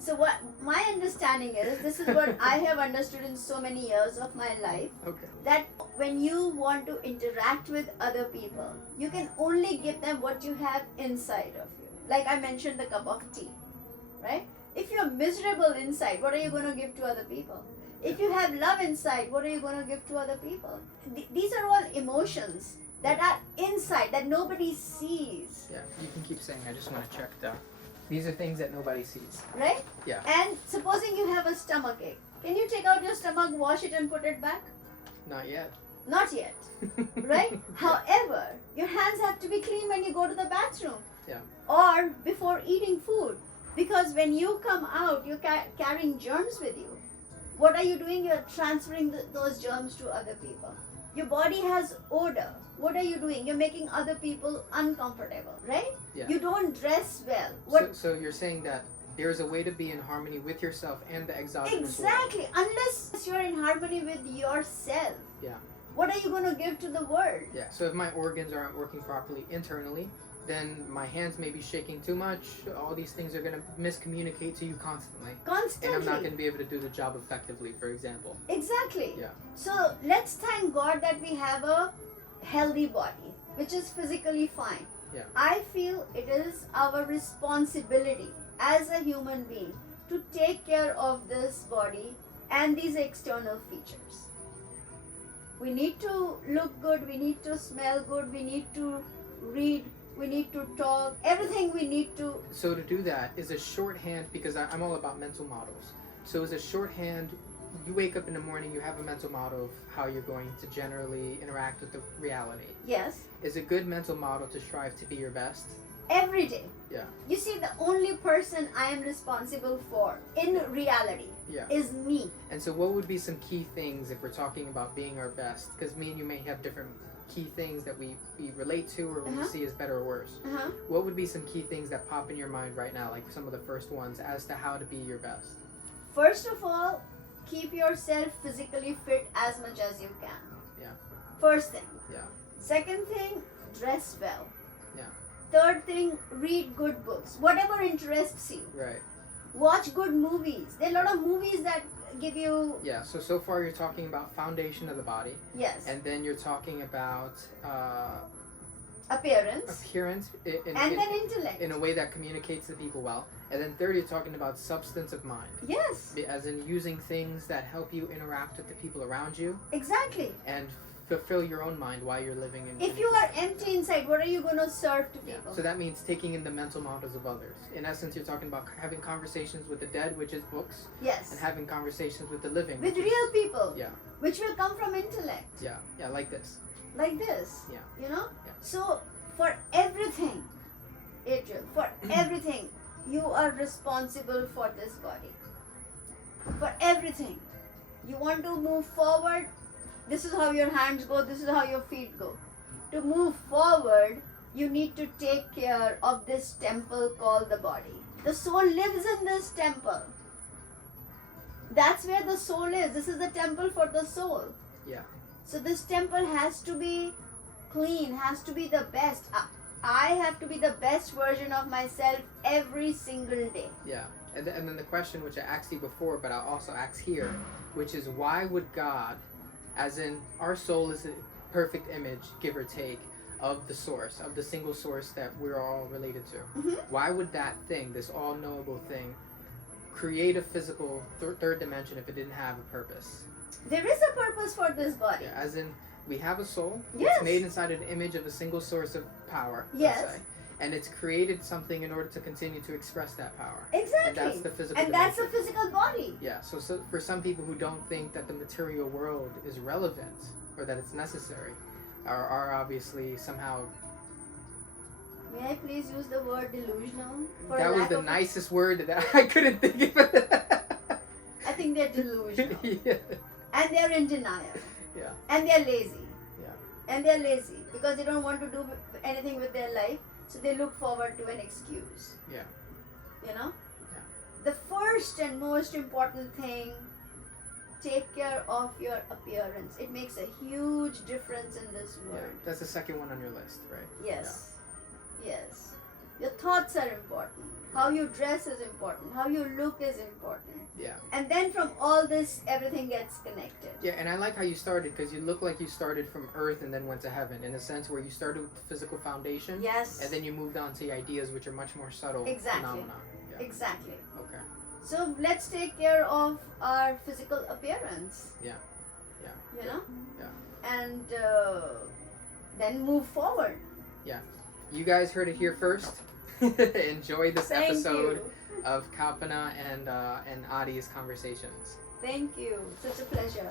So what my understanding is, this is what I have understood in so many years of my life, Okay. that when you want to interact with other people, you can only give them what you have inside of you. Like I mentioned the cup of tea, right? If you're miserable inside, what are you going to give to other people? If you have love inside, what are you going to give to other people? These are all emotions that are inside, that nobody sees. Yeah, you can keep saying, I just want to check that. These are things that nobody sees. Right? Yeah. And supposing you have a stomach ache, can you take out your stomach, wash it and put it back? Not yet. Not yet. Right? However, your hands have to be clean when you go to the bathroom. Yeah. Or before eating food. Because when you come out, you're carrying germs with you. What are you doing? You're transferring those germs to other people. Your body has odor. What are you doing? You're making other people uncomfortable, right? Yeah. You don't dress well. So you're saying that there's a way to be in harmony with yourself and the exogenous world. Exactly. Unless you're in harmony with yourself. Yeah. What are you going to give to the world? Yeah. So if my organs aren't working properly internally, then my hands may be shaking too much. All these things are going to miscommunicate to you constantly. Constantly. And I'm not going to be able to do the job effectively, for example. Exactly. Yeah. So let's thank God that we have a healthy body, which is physically fine. Yeah. I feel it is our responsibility as a human being to take care of this body and these external features. We need to look good, we need to smell good, we need to read, we need to talk, everything we need to. So to do that is a shorthand, because I'm all about mental models. So as a shorthand, you wake up in the morning, you have a mental model of how you're going to generally interact with the reality. Yes. Is a good mental model to strive to be your best? Every day. Yeah. You see, the only person I am responsible for in reality is me. And so what would be some key things if we're talking about being our best? Because me and you may have different key things that we relate to or we see as better or worse. What would be some key things that pop in your mind right now, like some of the first ones, as to how to be your best? First of all, keep yourself physically fit as much as you can. Yeah. First thing. Yeah. Second thing, dress well. Yeah. Third thing, read good books. Whatever interests you. Right. Watch good movies. There are a lot of movies that give you... Yeah, so far you're talking about foundation of the body. Yes. And then you're talking about... appearance. And then intellect. In a way that communicates to people well. And then third, you're talking about substance of mind. Yes. As in using things that help you interact with the people around you. Exactly. And fulfill your own mind while you're living in... If you are empty inside, what are you going to serve to people? Yeah. So that means taking in the mental models of others. In essence, you're talking about having conversations with the dead, which is books. Yes. And having conversations with the living. With real people. Yeah. Which will come from intellect. Yeah. Yeah, like this. Like this. Yeah. You know? Yeah. So, for everything, Adriel, for everything, you are responsible for this body. For everything. You want to move forward, this is how your hands go, this is how your feet go. To move forward, you need to take care of this temple called the body. The soul lives in this temple. That's where the soul is. This is the temple for the soul. Yeah. So this temple has to be clean, has to be the best. I have to be the best version of myself every single day. Yeah. And then the question which I asked you before, but I'll also ask here, which is why would God, as in our soul is a perfect image, give or take, of the source, of the single source that we're all related to. Why would that thing, this all-knowable thing, create a physical third dimension if it didn't have a purpose? There is a purpose for this body. Yeah, as in, we have a soul. Yes. It's made inside an image of a single source of power. Yes. Let's say, and it's created something in order to continue to express that power. Exactly. And that's the physical And that's dimension. the physical body. Yeah, so for some people who don't think that the material world is relevant or that it's necessary, are obviously somehow... May I please use the word delusional? That was the nicest word that I couldn't think of it. I think they're delusional. Yeah. And they're in denial. Yeah. And they're lazy. Yeah. And they're lazy because they don't want to do anything with their life. So they look forward to an excuse. Yeah. You know? Yeah. The first and most important thing, take care of your appearance. It makes a huge difference in this world. Yeah. That's the second one on your list, right? Yes. Yeah. Yes. Your thoughts are important. How you dress is important. How you look is important. Yeah. And then from all this, everything gets connected. Yeah, and I like how you started, because you look like you started from earth and then went to heaven, in a sense where you started with the physical foundation. Yes. And then you moved on to the ideas, which are much more subtle Exactly. phenomena. Yeah. Exactly. Okay. So let's take care of our physical appearance. Yeah. Yeah. You know? Yeah. And then move forward. You guys heard it here first. Enjoy this Thank episode you. of Kalpana and Adi's conversations. Thank you. Such a pleasure.